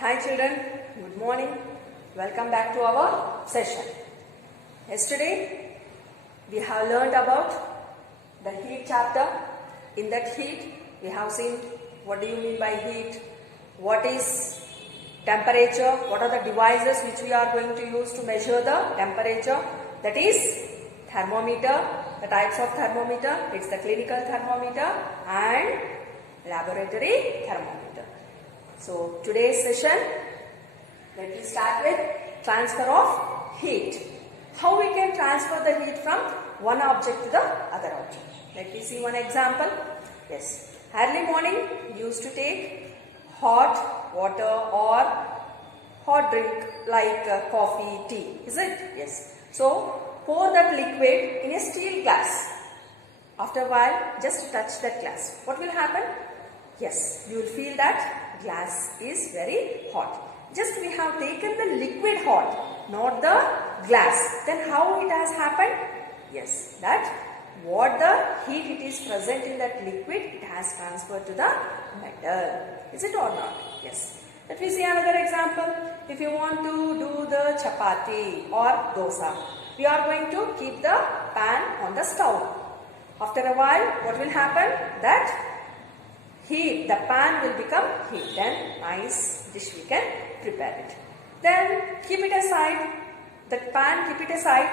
Hi children, good morning. Welcome back to our session. Yesterday we have learned about the heat chapter. In that heat we have seen what do you mean by heat, what is temperature, what are the devices which we are going to use to measure the temperature, that is thermometer, the types of thermometer, it's the clinical thermometer and laboratory thermometer. So today's session, let me start with transfer of heat. How we can transfer the heat from one object to the other object. Let me see one example. Yes, early morning we used to take hot water or hot drink like coffee, tea, is it? Yes. So pour that liquid in a steel glass. After a while, just touch that glass. What will happen? Yes, you will feel that glass is very hot. Just we have taken the liquid hot, not the glass. Then how it has happened? Yes, that what the heat it is present in that liquid, it has transferred to the metal. Is it or not? Yes. Let me see another example. If you want to do the chapati or dosa, we are going to keep the pan on the stove. After a while, what will happen? That heat, the pan will become heat and nice dish we can prepare it. Then keep it aside, that pan keep it aside.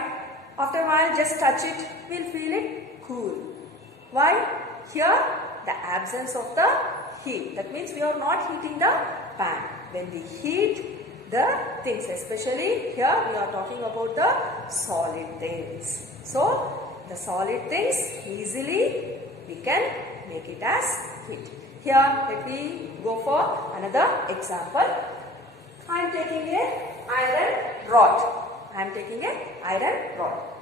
After a while just touch it, we will feel it cool. Why? Here the absence of the heat, that means we are not heating the pan. When we heat the things, especially here we are talking about the solid things. So the solid things easily we can make it as heat. Here, let me go for another example. I am taking a iron rod.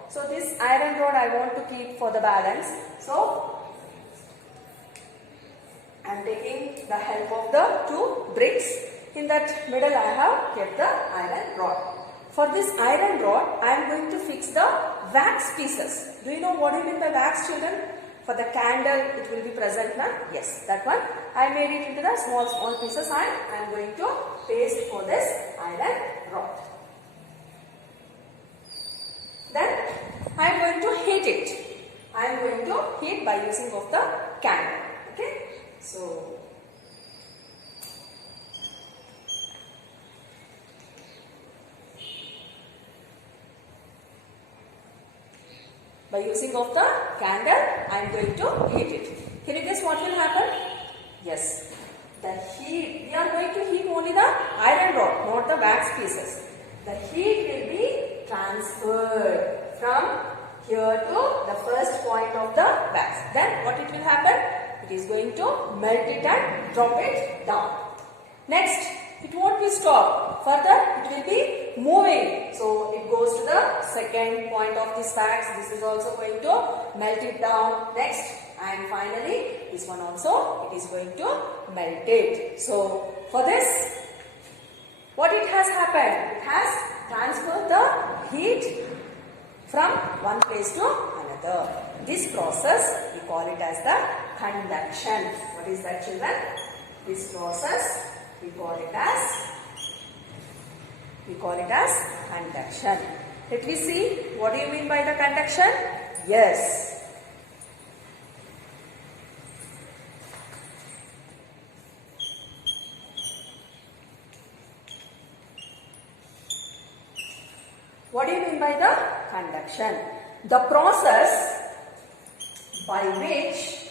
So this iron rod I want to keep for the balance. So I am taking the help of the two bricks. In that middle I have kept the iron rod. For this iron rod, I am going to fix the wax pieces. Do you know what do you mean by wax, children? For the candle, it will be present now. Yes, that one. I made it into the small pieces and I am going to paste for this iron rod. Then I am going to heat it. I am going to heat by using of the candle. Okay. So by using of the candle, I am going to heat it. Can you guess what will happen? Yes, the heat, we are going to heat only the iron rod, not the wax pieces. The heat will be transferred from here to the first point of the wax. Then what it will happen? It is going to melt it and drop it down. Next, it won't be stopped. Further, it will be moving. So, it goes to the second point of this wax. This is also going to melt it down. Next, and finally, this one also, it is going to melt it. So, for this, what it has happened? It has transferred the heat from one place to another. This process, we call it as the conduction. What is that, children? This process, we call it as conduction. Let me see, what do you mean by the conduction? Yes. What do you mean by the conduction? The process by which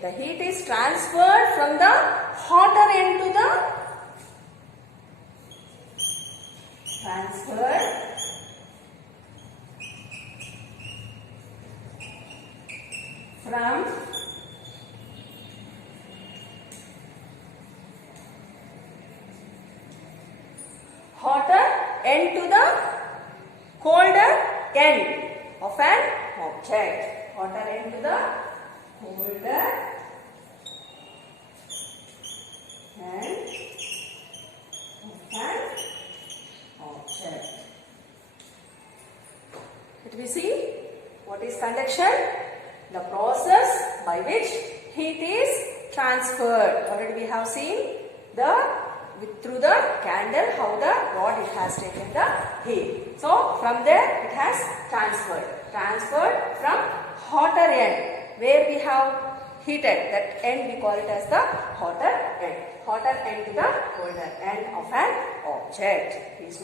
the heat is transferred from the hotter end to the from hotter end to the colder end of an object. Hotter end to the colder end we see what is conduction? The process by which heat is transferred. Already we have seen through the candle how the rod it has taken the heat. So from there it has transferred from hotter end where we have heated, that end we call it as the hotter end to the colder end of an object is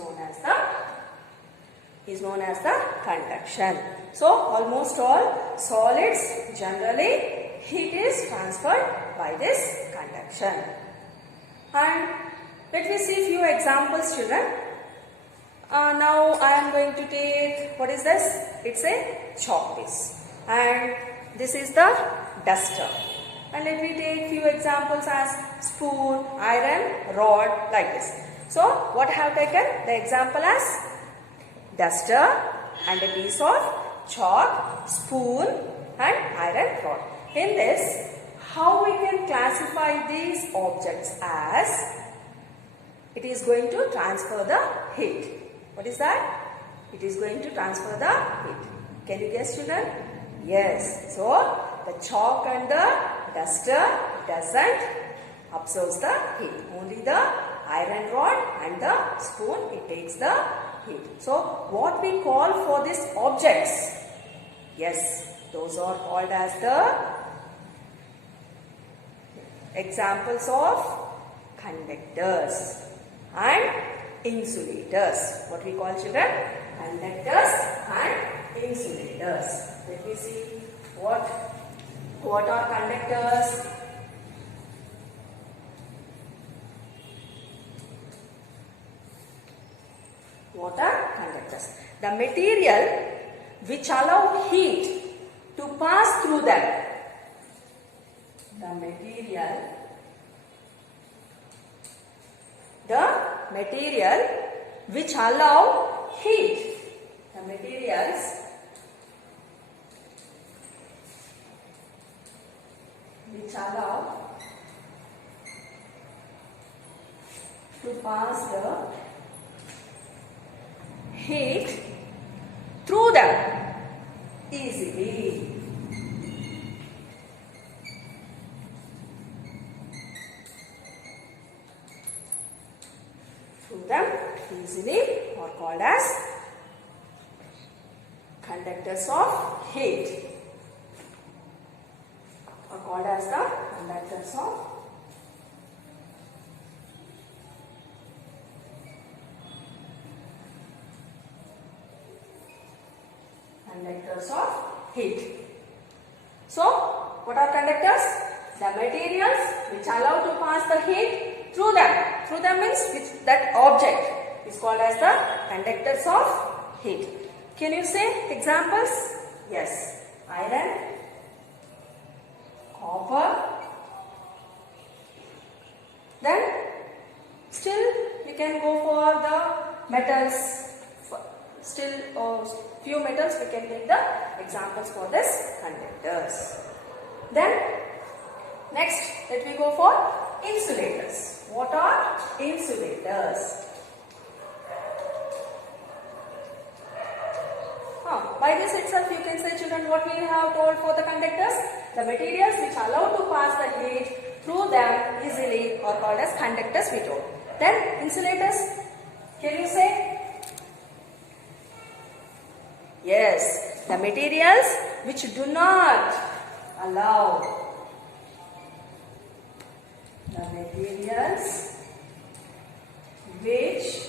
known as the conduction. So almost all solids generally heat is transferred by this conduction. And let me see few examples, children. Now I am going to take, what is this? It's a chalk piece and this is the duster. And let me take few examples as spoon, iron, rod, like this. So what I have taken? The example as duster and a piece of chalk, spoon and iron rod. In this, how we can classify these objects as it is going to transfer the heat. What is that? It is going to transfer the heat. Can you guess, children? Yes. So the chalk and the duster doesn't absorb the heat. Only the iron rod and the spoon, it takes the heat. So what we call for these objects? Yes, those are called as the examples of conductors and insulators. What we call, children? Conductors and insulators. Let me see what are conductors. What are conductors? The material which allow heat to pass through them. The material which allow heat. The materials which allow to pass the heat through them easily. Through them easily are called as conductors of heat. Are called as the conductors of heat. So, what are conductors? The materials which allow to pass the heat through them. Through them means that object is called as the conductors of heat. Can you say examples? Yes. Iron, copper. Then, still we can go for the metals. Still, few metals we can take the examples for this conductors. Then, next let me go for insulators. What are insulators? By this itself you can say, children, what we have told for the conductors? The materials which allow to pass the heat through them easily are called as conductors, we told. Then insulators, can you say? Yes, the materials which do not allow. The materials which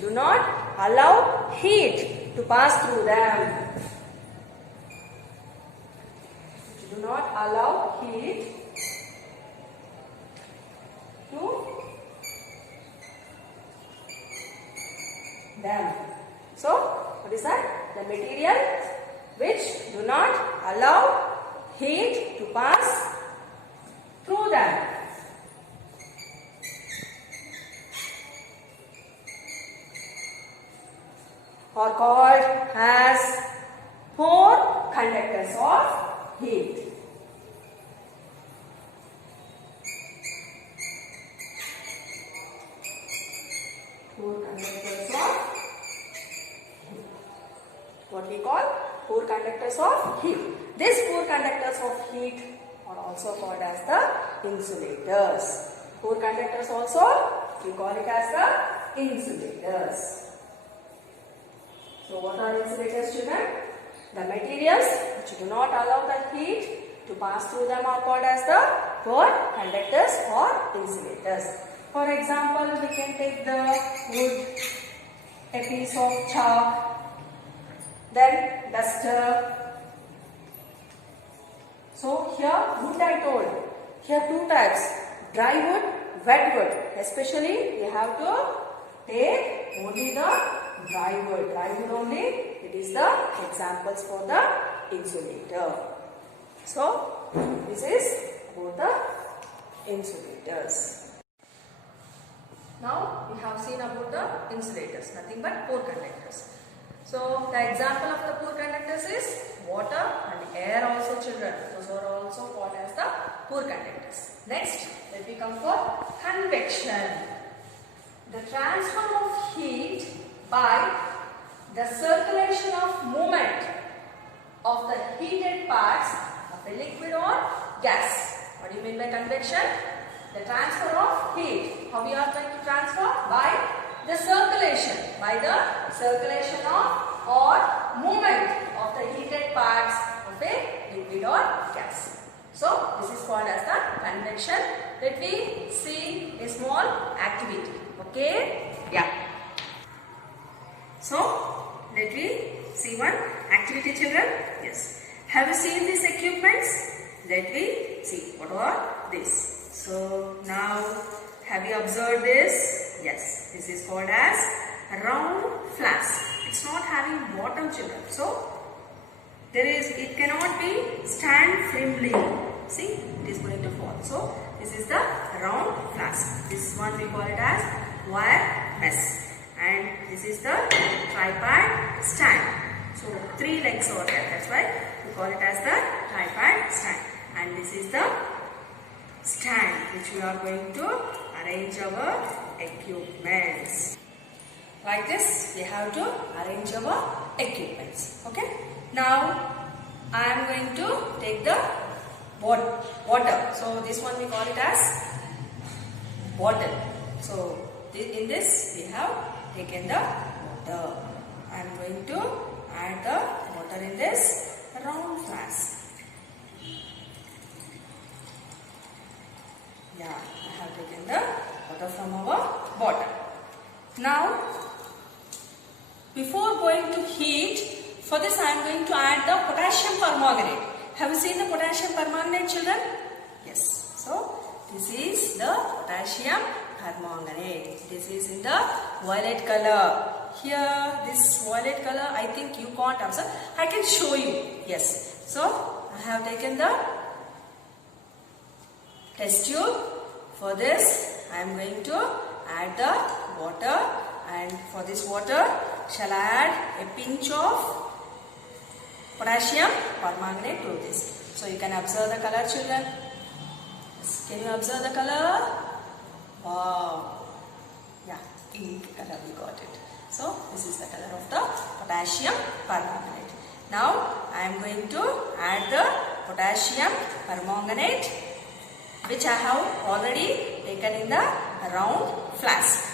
do not allow heat to pass through them. Which do not allow heat to them. So, what is that? The materials which do not allow heat to pass through them. Are called as poor conductors of heat. conductors of what we call poor conductors of heat. These poor conductors of heat are also called as the insulators. Poor conductors also, we call it as the insulators. So what are insulators, children? The materials which do not allow the heat to pass through them are called as the poor conductors or insulators. For example, we can take the wood, a piece of chalk, then duster. So here wood I told, here two types, dry wood, wet wood. Especially we have to take only the dry wood. Dry wood only, it is the examples for the insulator. So this is about the insulators. Now we have seen about the insulators, nothing but poor conductors. So the example of the poor conductors is water and air also, children. Those are also called as the poor conductors. Next, let me come for convection. The transfer of heat by the circulation of movement of the heated parts of a liquid or gas. What do you mean by convection? The transfer of heat. How we are going to transfer? By the circulation. By the circulation of or movement of the heated parts of a liquid or gas. So this is called as the convection. Let me see a small activity. Okay? Yeah. So let me see one activity, children. Yes. Have you seen these equipments? Let me see what are these. So now have you observed this? Yes. This is called as a round flask. It's not having bottom, children. So it cannot be stand firmly. See, it is going to fall. So this is the round flask. This one we call it as wire mesh. And this is the tripod stand. So 3 legs over there. That's why we call it as the tripod stand. And this is the stand which we are going to arrange our equipments. Like this, we have to arrange our equipments. Okay. Now I am going to take the water. So this one we call it as bottle. So in this we have taken the water. I am going to add the water in this round flask. Yeah, I have taken the water from our bottle. Now, before going to heat, for this I am going to add the potassium permanganate. Have you seen the potassium permanganate, children? Yes. So, this is the potassium permanganate. This is in the violet color. Here, this violet color, I think you can't observe. I can show you. Yes. So, I have taken the test tube. For this, I am going to add the water, and for this water, shall I add a pinch of potassium permanganate to this. So you can observe the color, children. Yes. Can you observe the color? Wow. Yeah, pink color we got it. So this is the color of the potassium permanganate. Now I am going to add the potassium permanganate, which I have already taken in the round flask.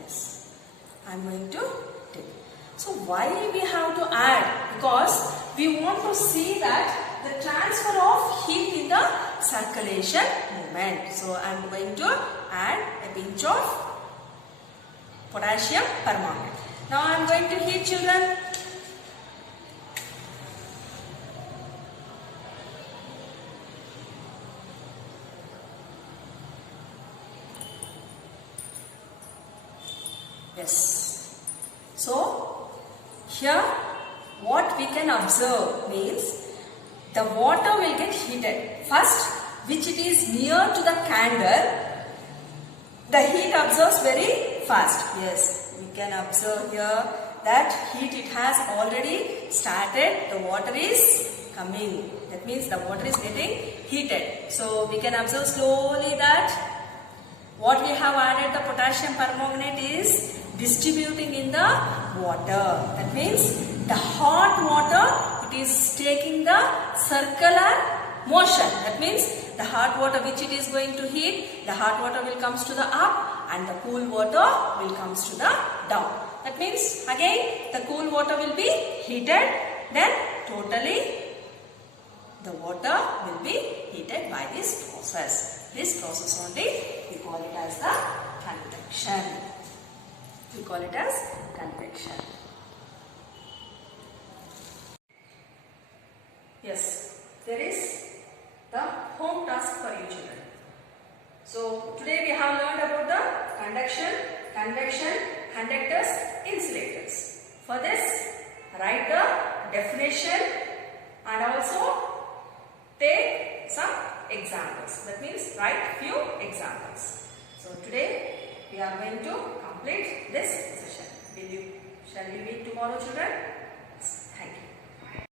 Yes, I am going to take. So why we have to add? Because we want to see that the transfer of heat in the circulation movement. So I am going to add a pinch of potassium permanganate. Now I am going to heat, children. Yes. So here what we can observe means the water will get heated. First, which it is near to the candle, the heat absorbs very fast. Yes, we can observe here that heat it has already started. The water is coming. That means the water is getting heated. So we can observe slowly that what we have added, the potassium permanganate, is distributing in the water. That means the hot water, it is taking the circular motion. That means the hot water which it is going to heat, the hot water will comes to the up and the cool water will comes to the down. That means again the cool water will be heated, then totally the water will be heated by this process. This process only we call it as the convection. We call it as convection. Yes, there is the home task for you children. So today we have learned about the conduction, convection, conductors, insulators. For this, write the definition and also take some examples. That means write few examples. So today we are going to complete this session. Shall we meet tomorrow, children?